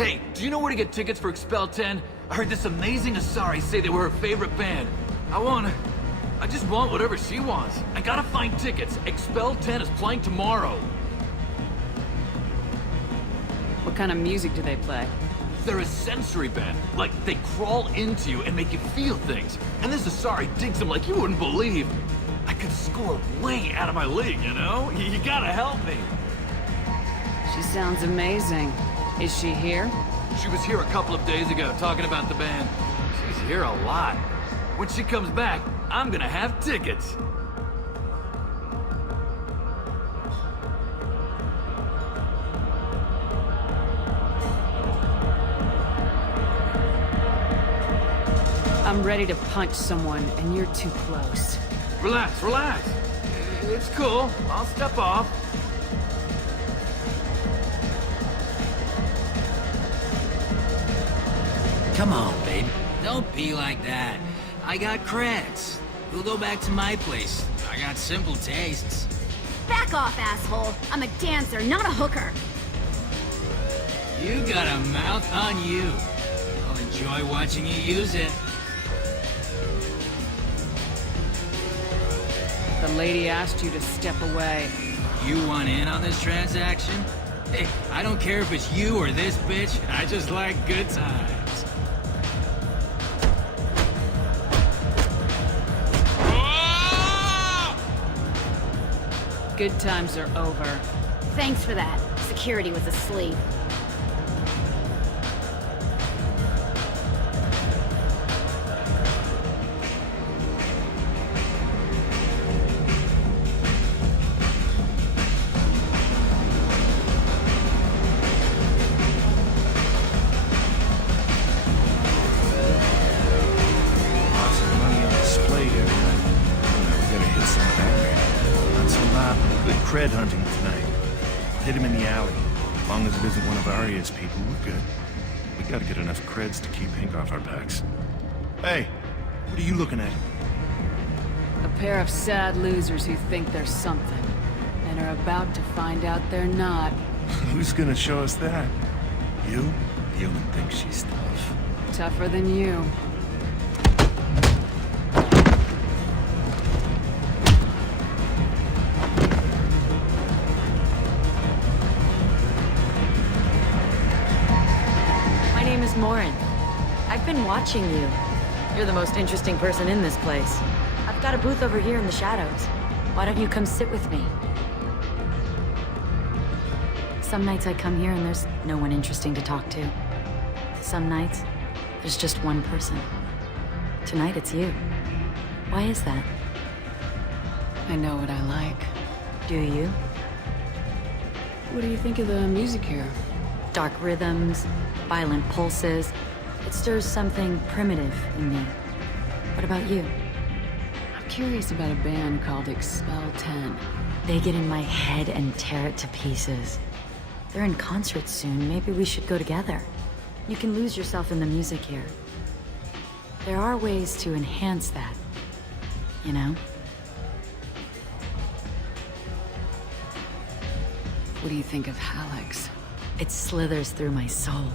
Hey, do you know where to get tickets for Expel 10? I heard this amazing Asari say they were her favorite band. I just want whatever she wants. I gotta find tickets. Expel 10 is playing tomorrow. What kind of music do they play? They're a sensory band. Like, they crawl into you and make you feel things. And this Asari digs them like you wouldn't believe. I could score way out of my league, you know? You gotta help me. She sounds amazing. Is she here? She was here a couple of days ago talking about the band. She's here a lot. When she comes back, I'm gonna have tickets. I'm ready to punch someone, and you're too close. Relax, relax. It's cool. I'll step off. Come on, babe. Don't be like that. I got creds. We'll go back to my place. I got simple tastes. Back off, asshole. I'm a dancer, not a hooker. You got a mouth on you. I'll enjoy watching you use it. The lady asked you to step away. You want in on this transaction? Hey, I don't care if it's you or this bitch. I just like good times. Good times are over. Thanks for that. Security was asleep. Cred hunting tonight. Hit him in the alley. As long as it isn't one of Arya's people, we're good. We gotta get enough creds to keep Hank off our backs. Hey, what are you looking at? A pair of sad losers who think they're something, and are about to find out they're not. Who's gonna show us that? You? You don't think she's tough. Tougher than you. Morinth. I've been watching you. You're the most interesting person in this place. I've got a booth over here in the shadows. Why don't you come sit with me? Some nights I come here and there's no one interesting to talk to. Some nights, there's just one person. Tonight it's you. Why is that? I know what I like. Do you? What do you think of the music here? Dark rhythms, violent pulses. It stirs something primitive in me. What about you? I'm curious about a band called Expel 10. They get in my head and tear it to pieces. They're in concert soon. Maybe we should go together. You can lose yourself in the music here. There are ways to enhance that, you know? What do you think of Hallex? It slithers through my soul.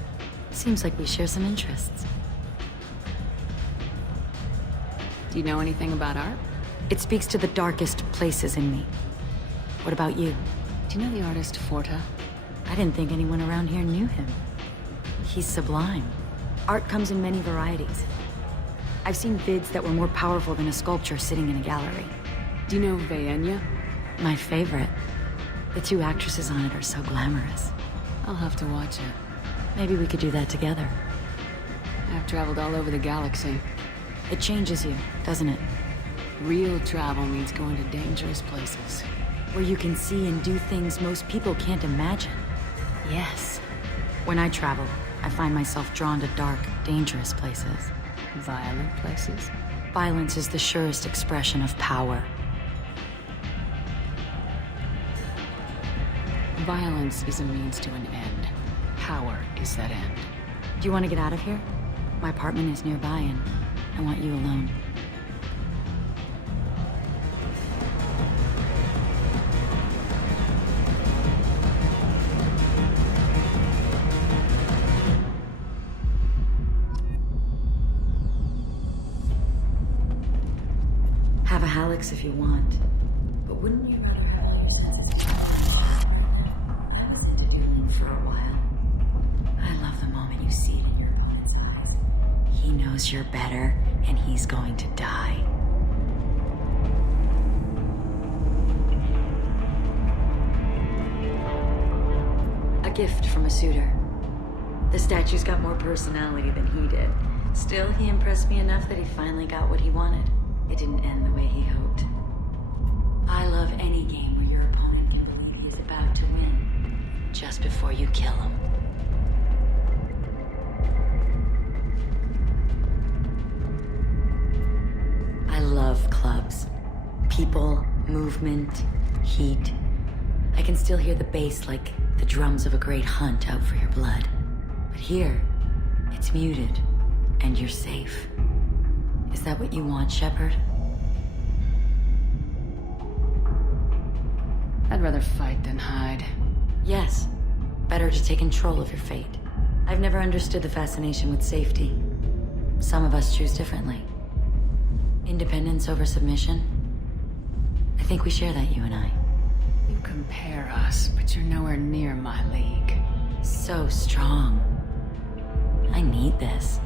Seems like we share some interests. Do you know anything about art? It speaks to the darkest places in me. What about you? Do you know the artist Forta? I didn't think anyone around here knew him. He's sublime. Art comes in many varieties. I've seen vids that were more powerful than a sculpture sitting in a gallery. Do you know Vaenya? My favorite. The two actresses on it are so glamorous. I'll have to watch it. Maybe we could do that together. I've traveled all over the galaxy. It changes you, doesn't it? Real travel means going to dangerous places. Where you can see and do things most people can't imagine. Yes. When I travel, I find myself drawn to dark, dangerous places. Violent places? Violence is the surest expression of power. Violence is a means to an end. Power is that end. Do you want to get out of here? My apartment is nearby and I want you alone. relics if you want. But wouldn't you rather have your senses? I was into doodling for a while. I love the moment you see it in your opponent's eyes. He knows you're better, and he's going to die. A gift from a suitor. The statue's got more personality than he did. Still, he impressed me enough that he finally got what he wanted. It didn't end the way he hoped. I love any game where your opponent can believe he's about to win, just before you kill him. I love clubs. People, movement, heat. I can still hear the bass like the drums of a great hunt out for your blood. But here, it's muted, and you're safe. Is that what you want, Shepard? I'd rather fight than hide. Yes. Better to take control of your fate. I've never understood the fascination with safety. Some of us choose differently. Independence over submission? I think we share that, you and I. You compare us, but you're nowhere near my league. So strong. I need this.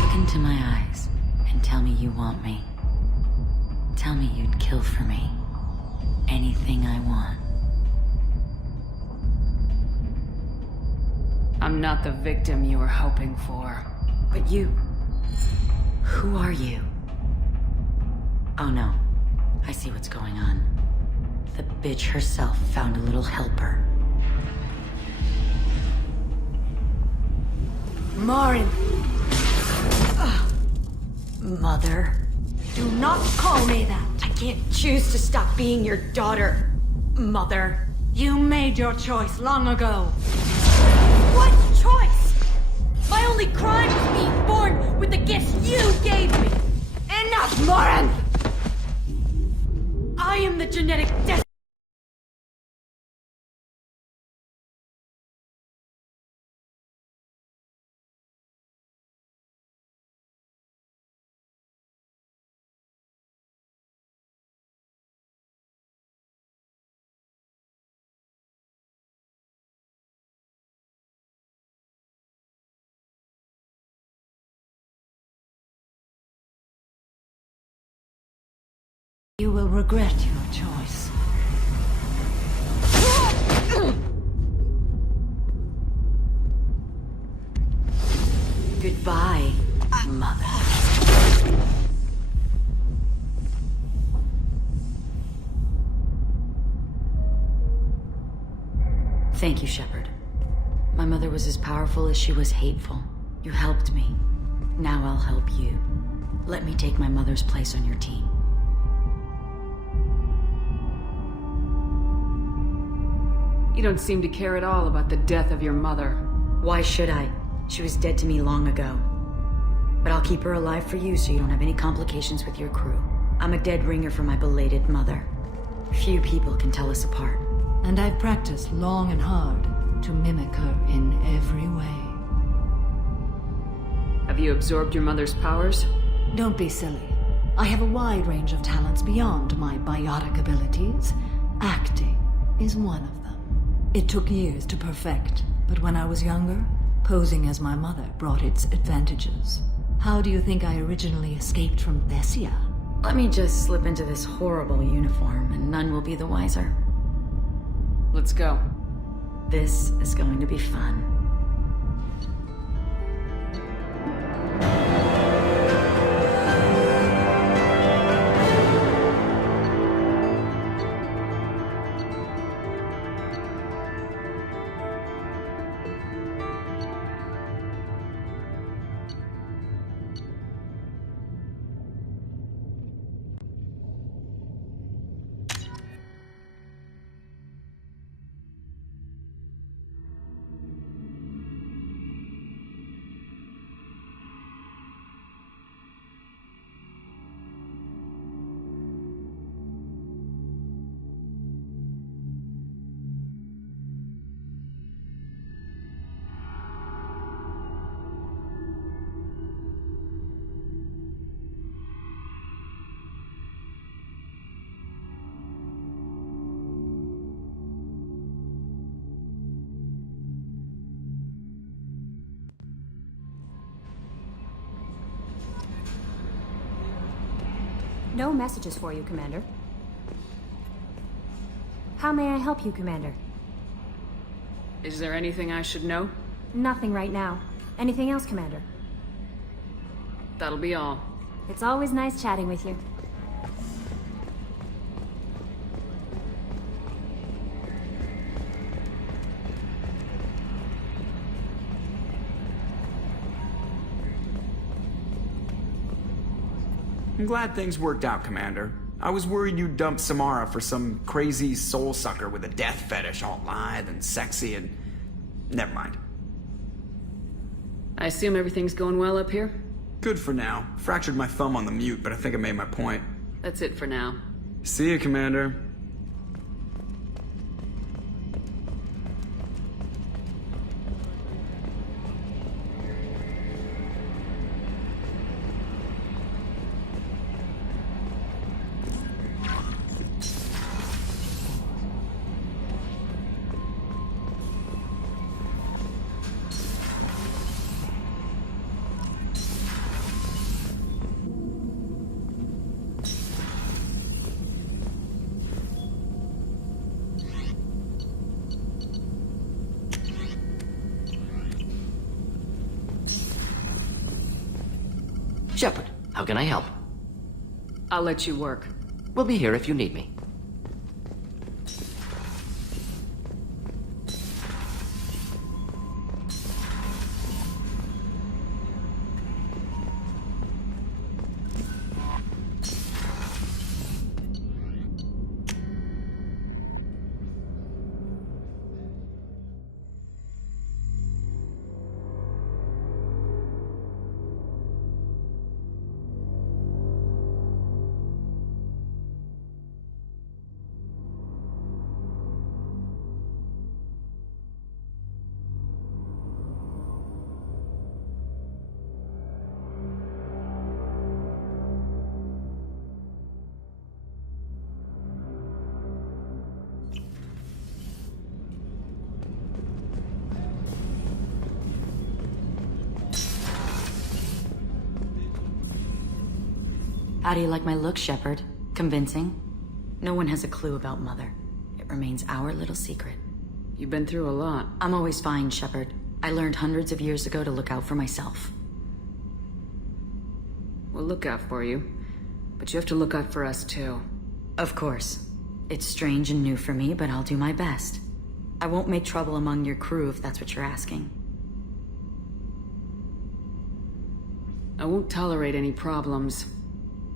Look into my eyes and tell me you want me. Tell me you'd kill for me. Anything I want. I'm not the victim you were hoping for. But you... Who are you? Oh no. I see what's going on. The bitch herself found a little helper. Morinth! Mother. Do not call me that. I can't choose to stop being your daughter, Mother. You made your choice long ago. What choice? My only crime was being born with the gifts you gave me. Enough, Morinth! I am the genetic destiny. You will regret your choice. Goodbye, Mother. Thank you, Shepard. My mother was as powerful as she was hateful. You helped me. Now I'll help you. Let me take my mother's place on your team. You don't seem to care at all about the death of your mother. Why should I? She was dead to me long ago. But I'll keep her alive for you so you don't have any complications with your crew. I'm a dead ringer for my belated mother. Few people can tell us apart. And I've practiced long and hard to mimic her in every way. Have you absorbed your mother's powers? Don't be silly. I have a wide range of talents beyond my biotic abilities. Acting is one of them. It took years to perfect, but when I was younger, posing as my mother brought its advantages. How do you think I originally escaped from Thessia? Let me just slip into this horrible uniform and none will be the wiser. Let's go. This is going to be fun. No messages for you, Commander. How may I help you, Commander? Is there anything I should know? Nothing right now. Anything else, Commander? That'll be all. It's always nice chatting with you. I'm glad things worked out, Commander. I was worried you'd dump Samara for some crazy soul sucker with a death fetish all lithe and sexy and... Never mind. I assume everything's going well up here? Good for now. Fractured my thumb on the mute, but I think I made my point. That's it for now. See you, Commander. Shepard, how can I help? I'll let you work. We'll be here if you need me. How do you like my look, Shepard? Convincing? No one has a clue about Mother. It remains our little secret. You've been through a lot. I'm always fine, Shepard. I learned hundreds of years ago to look out for myself. We'll look out for you. But you have to look out for us, too. Of course. It's strange and new for me, but I'll do my best. I won't make trouble among your crew if that's what you're asking. I won't tolerate any problems.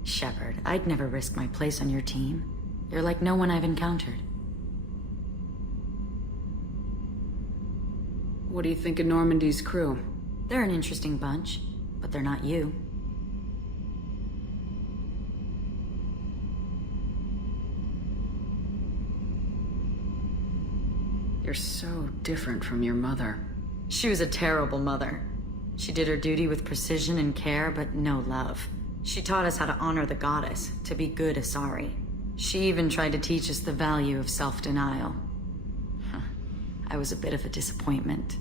Shepard, I'd never risk my place on your team. You're like no one I've encountered. What do you think of Normandy's crew? They're an interesting bunch, but they're not you. You're so different from your mother. She was a terrible mother. She did her duty with precision and care, but no love. She taught us how to honor the goddess, to be good Asari. She even tried to teach us the value of self-denial. I was a bit of a disappointment.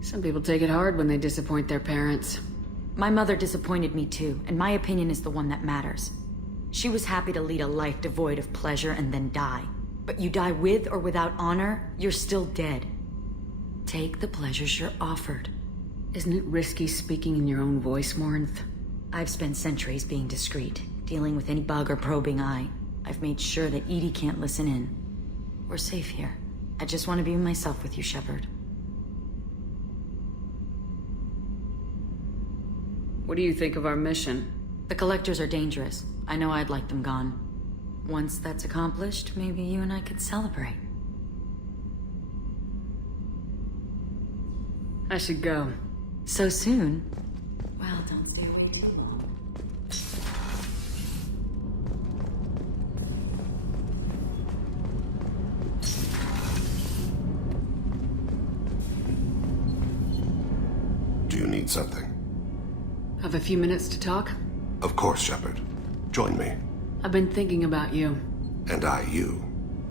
Some people take it hard when they disappoint their parents. My mother disappointed me too, and my opinion is the one that matters. She was happy to lead a life devoid of pleasure and then die. But you die with or without honor, you're still dead. Take the pleasures you're offered. Isn't it risky speaking in your own voice, Morinth? I've spent centuries being discreet, dealing with any bug or probing eye. I've made sure that Edie can't listen in. We're safe here. I just want to be myself with you, Shepard. What do you think of our mission? The Collectors are dangerous. I know I'd like them gone. Once that's accomplished, maybe you and I could celebrate. I should go. So soon? Well, don't stay away too long. Do you need something? Have a few minutes to talk? Of course, Shepard. Join me. I've been thinking about you. And I, you.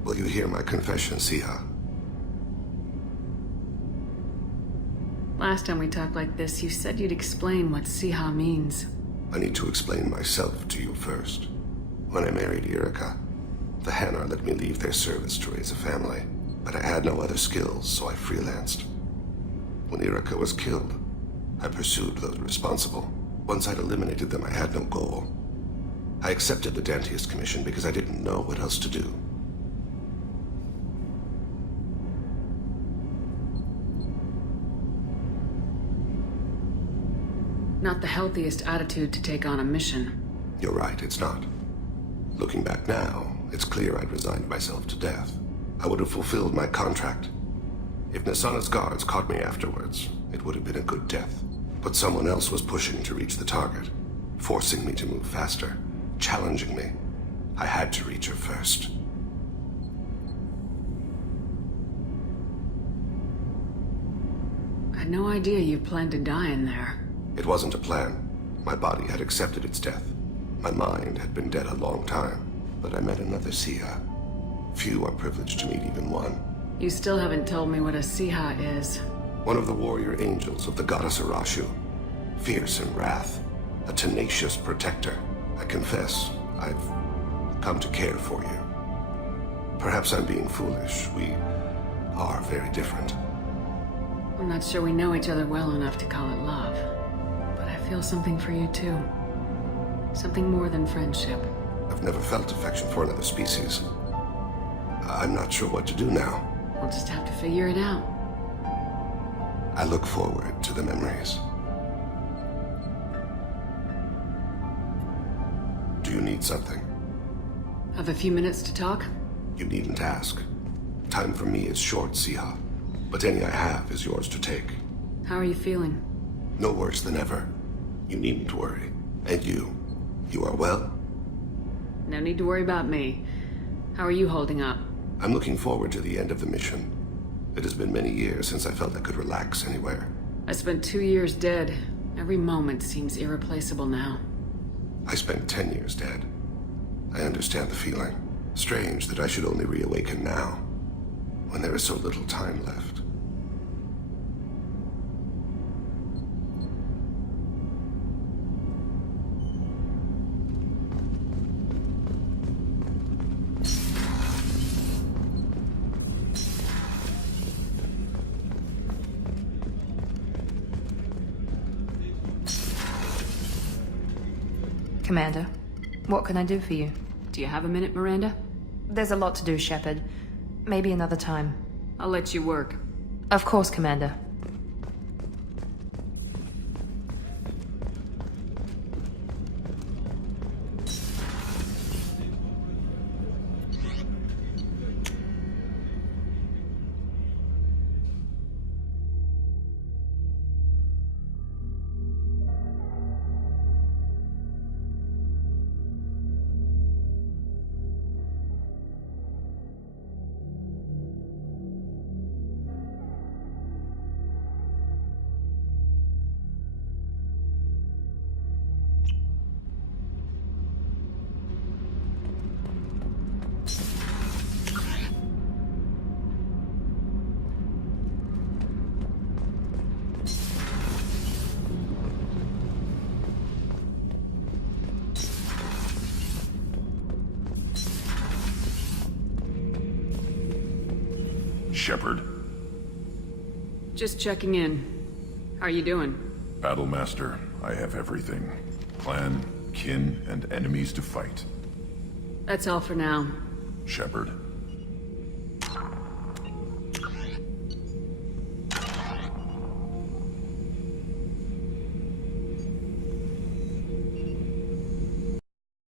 Will you hear my confession, Siha? Last time we talked like this, you said you'd explain what Siha means. I need to explain myself to you first. When I married Irika, the Hanar let me leave their service to raise a family, but I had no other skills, so I freelanced. When Irika was killed, I pursued those responsible. Once I'd eliminated them, I had no goal. I accepted the Dantius commission because I didn't know what else to do. Not the healthiest attitude to take on a mission. You're right, it's not. Looking back now, it's clear I'd resigned myself to death. I would have fulfilled my contract. If Nasana's guards caught me afterwards, it would have been a good death. But someone else was pushing to reach the target, forcing me to move faster, challenging me. I had to reach her first. I had no idea you planned to die in there. It wasn't a plan. My body had accepted its death. My mind had been dead a long time, but I met another Siha. Few are privileged to meet even one. You still haven't told me what a Siha is. One of the warrior angels of the goddess Arashu. Fierce in wrath, a tenacious protector. I confess, I've come to care for you. Perhaps I'm being foolish. We are very different. I'm not sure we know each other well enough to call it love. But I feel something for you too. Something more than friendship. I've never felt affection for another species. I'm not sure what to do now. We'll just have to figure it out. I look forward to the memories. Do you need something? Have a few minutes to talk? You needn't ask. Time for me is short, Siha. But any I have is yours to take. How are you feeling? No worse than ever. You needn't worry. And you are well? No need to worry about me. How are you holding up? I'm looking forward to the end of the mission. It has been many years since I felt I could relax anywhere. I spent 2 years dead. Every moment seems irreplaceable now. I spent 10 years dead. I understand the feeling. Strange that I should only reawaken now, when there is so little time left. Commander, what can I do for you? Do you have a minute, Miranda? There's a lot to do, Shepard. Maybe another time. I'll let you work. Of course, Commander. Shepard. Just checking in. How are you doing? Battlemaster, I have everything. Clan, kin, and enemies to fight. That's all for now. Shepard,